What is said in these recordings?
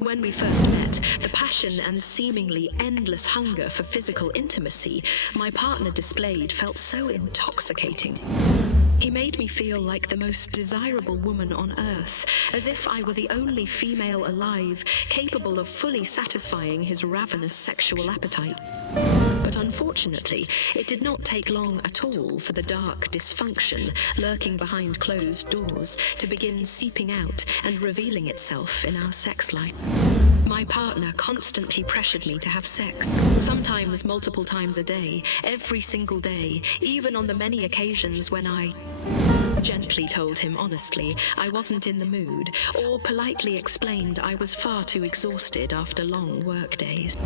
When we first met, the passion and seemingly endless hunger for physical intimacy my partner displayed felt so intoxicating. He made me feel like the most desirable woman on earth, as if I were the only female alive capable of fully satisfying his ravenous sexual appetite. But unfortunately, it did not take long at all for the dark dysfunction lurking behind closed doors to begin seeping out and revealing itself in our sex life. My partner constantly pressured me to have sex, sometimes multiple times a day, every single day, even on the many occasions when I gently told him honestly I wasn't in the mood, or politely explained I was far too exhausted after long work days.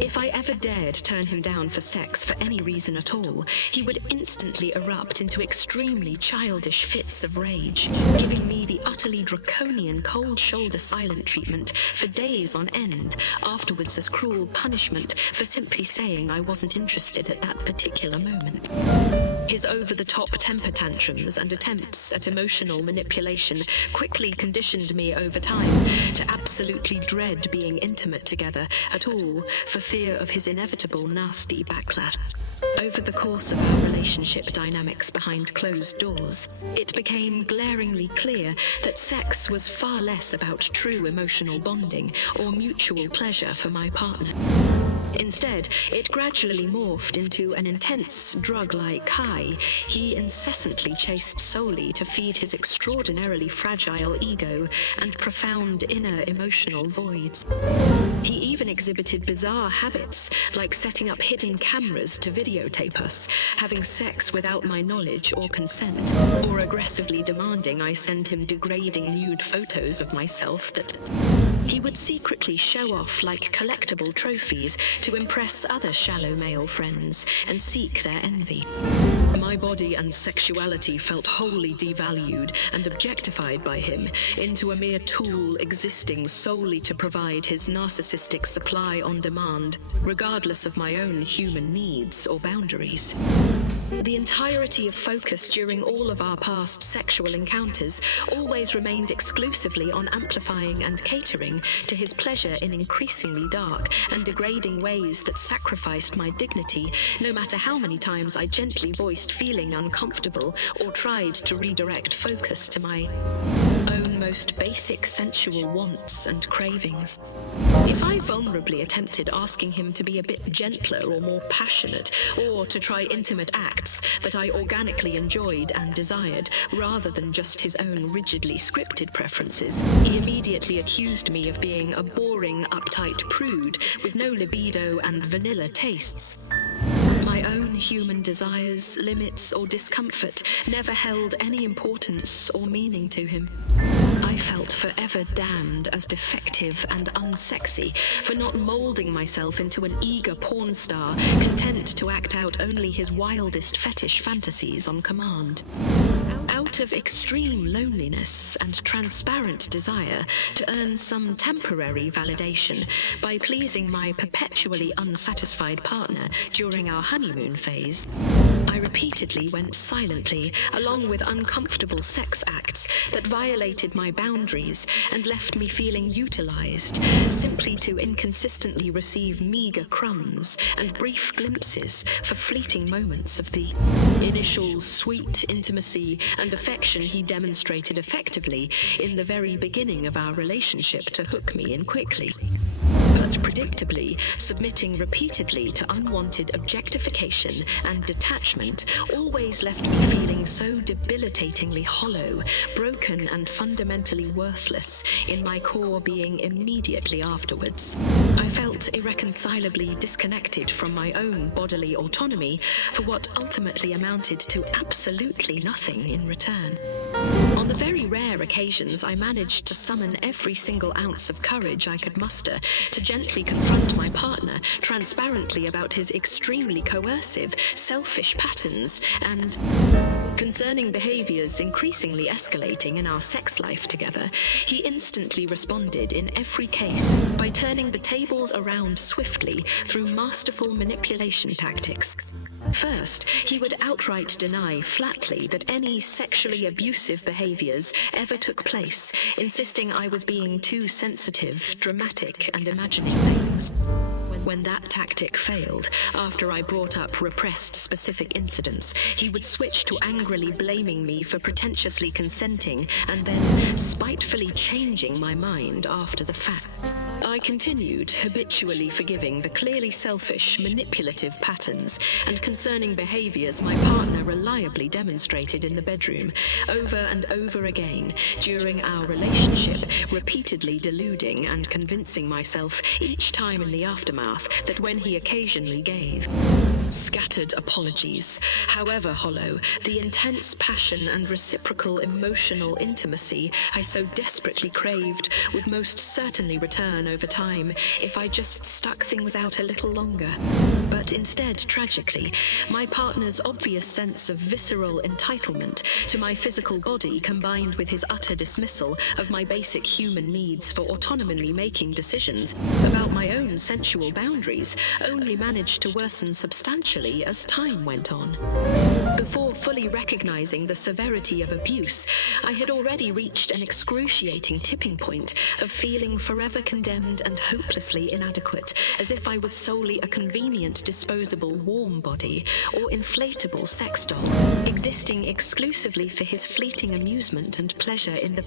If I ever dared turn him down for sex for any reason at all, he would instantly erupt into extremely childish fits of rage, giving me the utterly draconian cold shoulder silent treatment for days on end, afterwards as cruel punishment for simply saying I wasn't interested at that particular moment. His over-the-top temper tantrums and attempts at emotional manipulation quickly conditioned me over time to absolutely dread being intimate together at all for fear of his inevitable nasty backlash. Over the course of our relationship dynamics behind closed doors, it became glaringly clear that sex was far less about true emotional bonding or mutual pleasure for my partner. Instead, it gradually morphed into an intense drug-like high he incessantly chased solely to feed his extraordinarily fragile ego and profound inner emotional voids. He even exhibited bizarre habits, like setting up hidden cameras to videotape us, having sex without my knowledge or consent, or aggressively demanding I send him degrading nude photos of myself that he would secretly show off like collectible trophies to impress other shallow male friends and seek their envy. My body and sexuality felt wholly devalued and objectified by him into a mere tool existing solely to provide his narcissistic supply on demand, regardless of my own human needs or boundaries. The entirety of focus during all of our past sexual encounters always remained exclusively on amplifying and catering to his pleasure in increasingly dark and degrading ways that sacrificed my dignity, no matter how many times I gently voiced feeling uncomfortable or tried to redirect focus to my own most basic sensual wants and cravings. If I vulnerably attempted asking him to be a bit gentler or more passionate, or to try intimate acts that I organically enjoyed and desired, rather than just his own rigidly scripted preferences, he immediately accused me of being a boring, uptight prude with no libido and vanilla tastes. My own human desires, limits, or discomfort never held any importance or meaning to him. I felt forever damned as defective and unsexy for not molding myself into an eager porn star content to act out only his wildest fetish fantasies on command. Out of extreme loneliness and transparent desire to earn some temporary validation by pleasing my perpetually unsatisfied partner during our honeymoon phase, I repeatedly went silently along with uncomfortable sex acts that violated my boundaries and left me feeling utilized, simply to inconsistently receive meager crumbs and brief glimpses for fleeting moments of the initial sweet intimacy and affection he demonstrated effectively in the very beginning of our relationship to hook me in quickly. But predictably, submitting repeatedly to unwanted objectification and detachment always left me feeling so debilitatingly hollow, broken, and fundamentally worthless in my core being immediately afterwards. I felt irreconcilably disconnected from my own bodily autonomy for what ultimately amounted to absolutely nothing in return. On the very rare occasions I managed to summon every single ounce of courage I could muster to gently confront my partner transparently about his extremely coercive, selfish patterns and Concerning behaviors increasingly escalating in our sex life together, he instantly responded in every case by turning the tables around swiftly through masterful manipulation tactics. First, he would outright deny flatly that any sexually abusive behaviors ever took place, insisting I was being too sensitive, dramatic, and imagining things. When that tactic failed, after I brought up repressed specific incidents, he would switch to angrily blaming me for pretentiously consenting and then spitefully changing my mind after the fact. I continued habitually forgiving the clearly selfish, manipulative patterns and concerning behaviors my partner reliably demonstrated in the bedroom, over and over again, during our relationship, repeatedly deluding and convincing myself each time in the aftermath that when he occasionally gave scattered apologies, however hollow, the intense passion and reciprocal emotional intimacy I so desperately craved would most certainly return over time if I just stuck things out a little longer. But instead, tragically, my partner's obvious sense of visceral entitlement to my physical body combined with his utter dismissal of my basic human needs for autonomously making decisions about my own sensual boundaries only managed to worsen substantially as time went on. Before fully recognizing the severity of abuse, I had already reached an excruciating tipping point of feeling forever condemned and hopelessly inadequate, as if I was solely a convenient, disposable warm body or inflatable sex doll, existing exclusively for his fleeting amusement and pleasure in the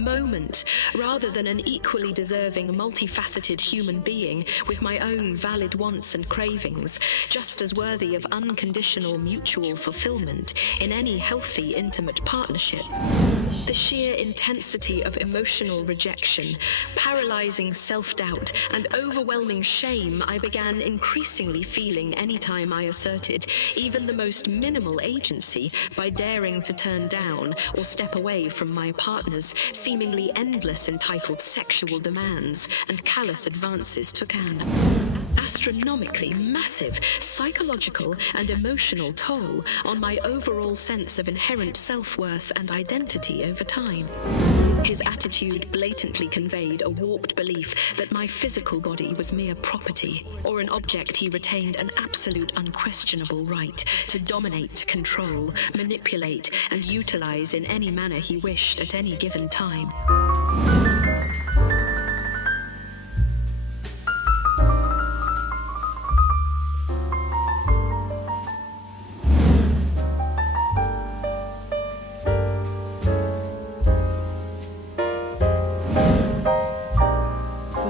moment, rather than an equally deserving, multifaceted human being with my own valid wants and cravings, just as worthy of unconditional mutual fulfillment in any healthy, intimate partnership. The sheer intensity of emotional rejection, paralyzing self-doubt, and overwhelming shame I began increasingly feeling anytime I asserted even the most minimal agency by daring to turn down or step away from my partner's seemingly endless entitled sexual demands and callous advances took an astronomically massive psychological and emotional toll on my overall sense of inherent self-worth and identity over time. His attitude blatantly conveyed a warped belief that my physical body was mere property, or an object he retained an absolute unquestionable right to dominate, control, manipulate, and utilize in any manner he wished at any given time.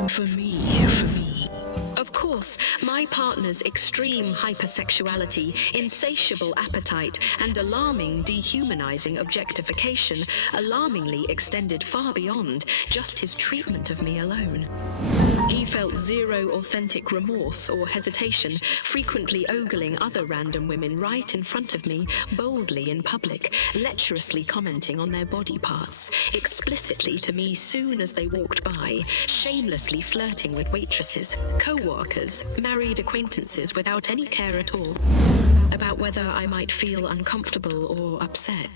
For me. Of course, my partner's extreme hypersexuality, insatiable appetite, and alarming dehumanizing objectification alarmingly extended far beyond just his treatment of me alone. He felt zero authentic remorse or hesitation, frequently ogling other random women right in front of me, boldly in public, lecherously commenting on their body parts, explicitly to me soon as they walked by, shamelessly flirting with waitresses, co-workers, married acquaintances without any care at all about whether I might feel uncomfortable or upset.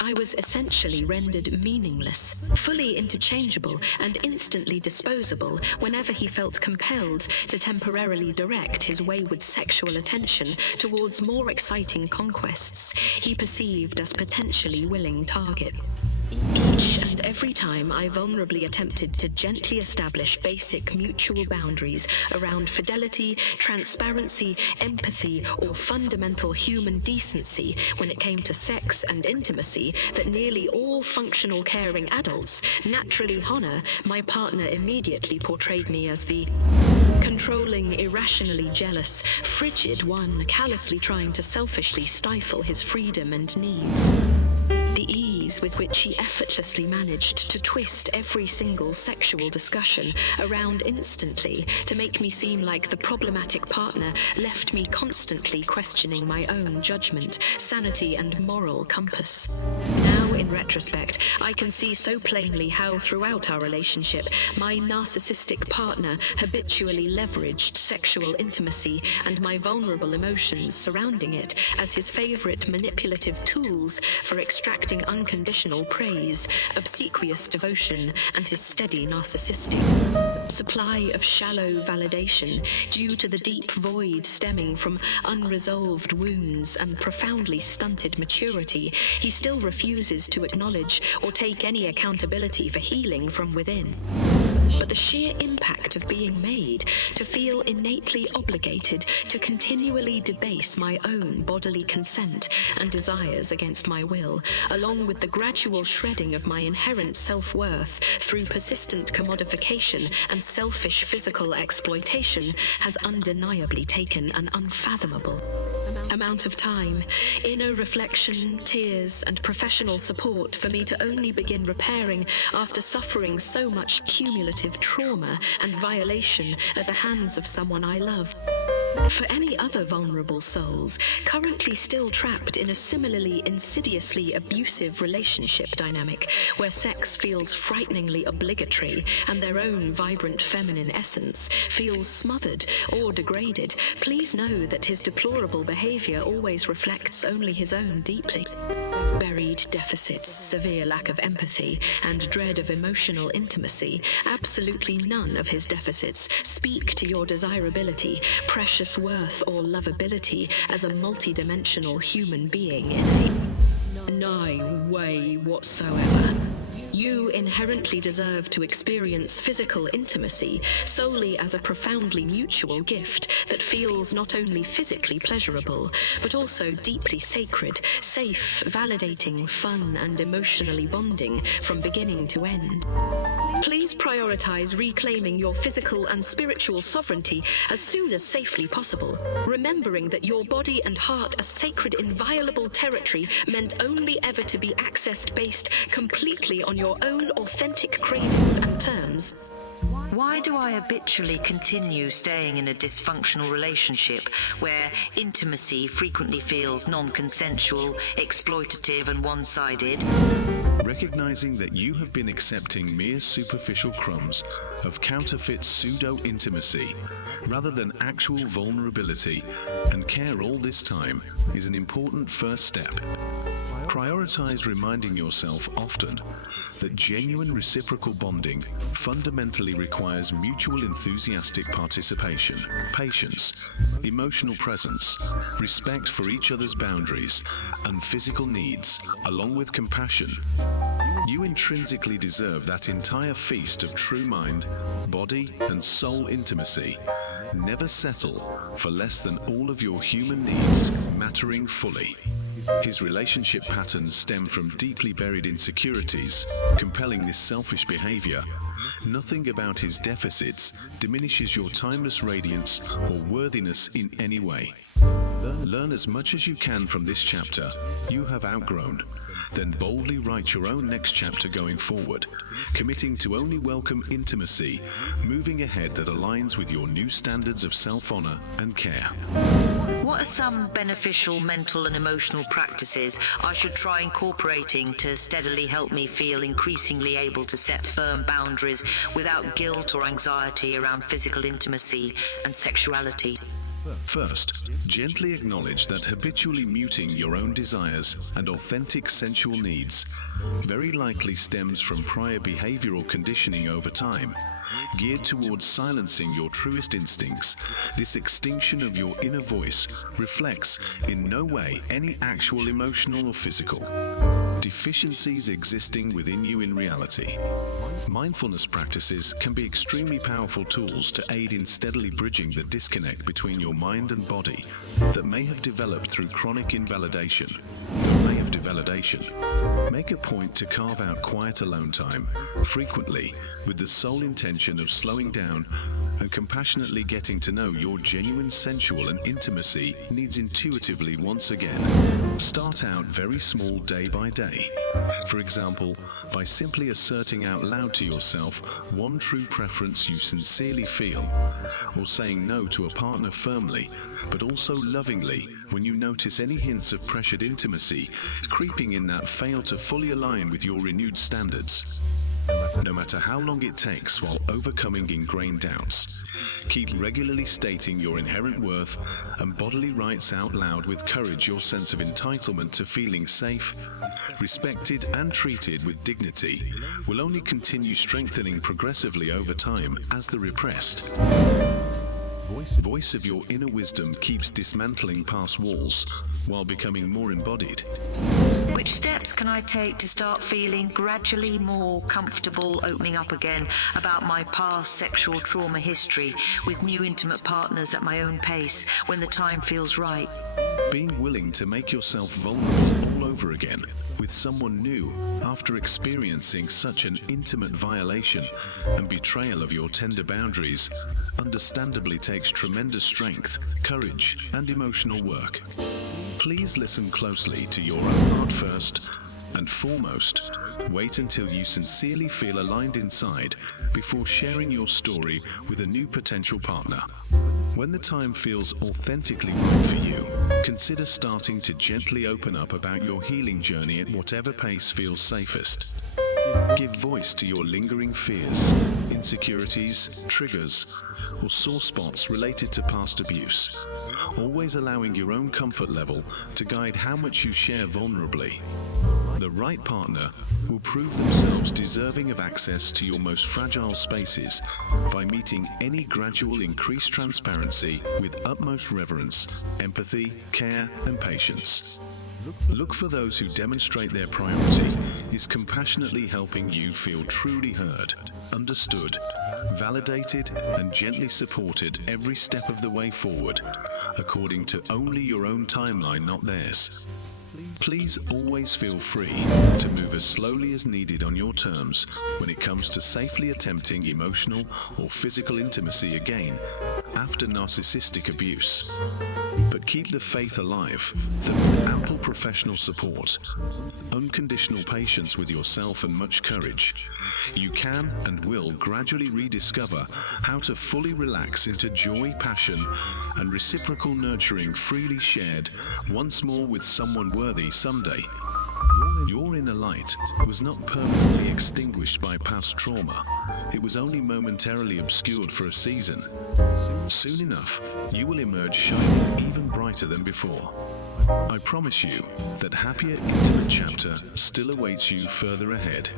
I was essentially rendered meaningless, fully interchangeable, and instantly disposable whenever he felt compelled to temporarily direct his wayward sexual attention towards more exciting conquests he perceived as potentially willing target. Each and every time I vulnerably attempted to gently establish basic mutual boundaries around fidelity, transparency, empathy, or fundamental human decency when it came to sex and intimacy that nearly all functional caring adults naturally honor, my partner immediately portrayed me as the controlling, irrationally jealous, frigid one callously trying to selfishly stifle his freedom and needs. The ease with which he effortlessly managed to twist every single sexual discussion around instantly to make me seem like the problematic partner left me constantly questioning my own judgment, sanity, and moral compass. Now in retrospect, I can see so plainly how throughout our relationship, my narcissistic partner habitually leveraged sexual intimacy and my vulnerable emotions surrounding it as his favorite manipulative tools for extracting unconditional praise, obsequious devotion, and his steady narcissistic supply of shallow validation due to the deep void stemming from unresolved wounds and profoundly stunted maturity. He still refuses to acknowledge or take any accountability for healing from within. But the sheer impact of being made to feel innately obligated to continually debase my own bodily consent and desires against my will, along with the gradual shredding of my inherent self-worth through persistent commodification and selfish physical exploitation, has undeniably taken an unfathomable amount of time, inner reflection, tears, and professional support for me to only begin repairing after suffering so much cumulative trauma and violation at the hands of someone I love. For any other vulnerable souls currently still trapped in a similarly insidiously abusive relationship dynamic where sex feels frighteningly obligatory and their own vibrant feminine essence feels smothered or degraded, please know that his deplorable behavior always reflects only his own deeply buried deficits, severe lack of empathy, and dread of emotional intimacy. Absolutely none of his deficits speak to your desirability, precious worth, or lovability as a multidimensional human being in no way whatsoever. You inherently deserve to experience physical intimacy solely as a profoundly mutual gift that feels not only physically pleasurable, but also deeply sacred, safe, validating, fun, and emotionally bonding from beginning to end. Please prioritize reclaiming your physical and spiritual sovereignty as soon as safely possible, remembering that your body and heart are sacred, inviolable territory meant only ever to be accessed based completely on your own authentic cravings and terms. Why do I habitually continue staying in a dysfunctional relationship where intimacy frequently feels non-consensual, exploitative, and one-sided? Recognizing that you have been accepting mere superficial crumbs of counterfeit pseudo-intimacy rather than actual vulnerability and care all this time is an important first step. Prioritize reminding yourself often that genuine reciprocal bonding fundamentally requires mutual enthusiastic participation, patience, emotional presence, respect for each other's boundaries, and physical needs, along with compassion. You intrinsically deserve that entire feast of true mind, body, and soul intimacy. Never settle for less than all of your human needs mattering fully. His relationship patterns stem from deeply buried insecurities, compelling this selfish behavior. Nothing about his deficits diminishes your timeless radiance or worthiness in any way. Learn as much as you can from this chapter you have outgrown. Then boldly write your own next chapter going forward, committing to only welcome intimacy, moving ahead that aligns with your new standards of self-honor and care. What are some beneficial mental and emotional practices I should try incorporating to steadily help me feel increasingly able to set firm boundaries without guilt or anxiety around physical intimacy and sexuality? First, gently acknowledge that habitually muting your own desires and authentic sensual needs very likely stems from prior behavioral conditioning over time, geared towards silencing your truest instincts. This extinction of your inner voice reflects in no way any actual emotional or physical deficiencies existing within you in reality. Mindfulness practices can be extremely powerful tools to aid in steadily bridging the disconnect between your mind and body that may have developed through chronic invalidation. Make a point to carve out quiet alone time, frequently with the sole intention of slowing down and compassionately getting to know your genuine sensual and intimacy needs intuitively once again. Start out very small day by day. For example, by simply asserting out loud to yourself one true preference you sincerely feel, or saying no to a partner firmly, but also lovingly when you notice any hints of pressured intimacy creeping in that fail to fully align with your renewed standards. No matter how long it takes while overcoming ingrained doubts, keep regularly stating your inherent worth and bodily rights out loud with courage. Your sense of entitlement to feeling safe, respected, and treated with dignity will only continue strengthening progressively over time as the repressed voice of your inner wisdom keeps dismantling past walls while becoming more embodied. Which steps can I take to start feeling gradually more comfortable opening up again about my past sexual trauma history with new intimate partners at my own pace when the time feels right? Being willing to make yourself vulnerable all over again with someone new after experiencing such an intimate violation and betrayal of your tender boundaries understandably takes tremendous strength, courage, and emotional work. Please listen closely to your own heart first and foremost. Wait until you sincerely feel aligned inside before sharing your story with a new potential partner. When the time feels authentically right for you, consider starting to gently open up about your healing journey at whatever pace feels safest. Give voice to your lingering fears, insecurities, triggers, or sore spots related to past abuse, always allowing your own comfort level to guide how much you share vulnerably. The right partner will prove themselves deserving of access to your most fragile spaces by meeting any gradual increased transparency with utmost reverence, empathy, care, and patience. Look for those who demonstrate their priority is compassionately helping you feel truly heard, understood, validated, and gently supported every step of the way forward, according to only your own timeline, not theirs. Please always feel free to move as slowly as needed on your terms when it comes to safely attempting emotional or physical intimacy again after narcissistic abuse. But keep the faith alive that with ample professional support, unconditional patience with yourself, and much courage, you can and will gradually rediscover how to fully relax into joy, passion, and reciprocal nurturing freely shared once more with someone worthy someday. Your inner light was not permanently extinguished by past trauma. It was only momentarily obscured for a season. Soon enough, you will emerge shining even brighter than before. I promise you that happier, intimate chapter still awaits you further ahead.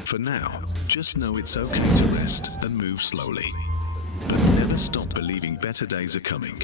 For now, just know it's okay to rest and move slowly. But never stop believing better days are coming.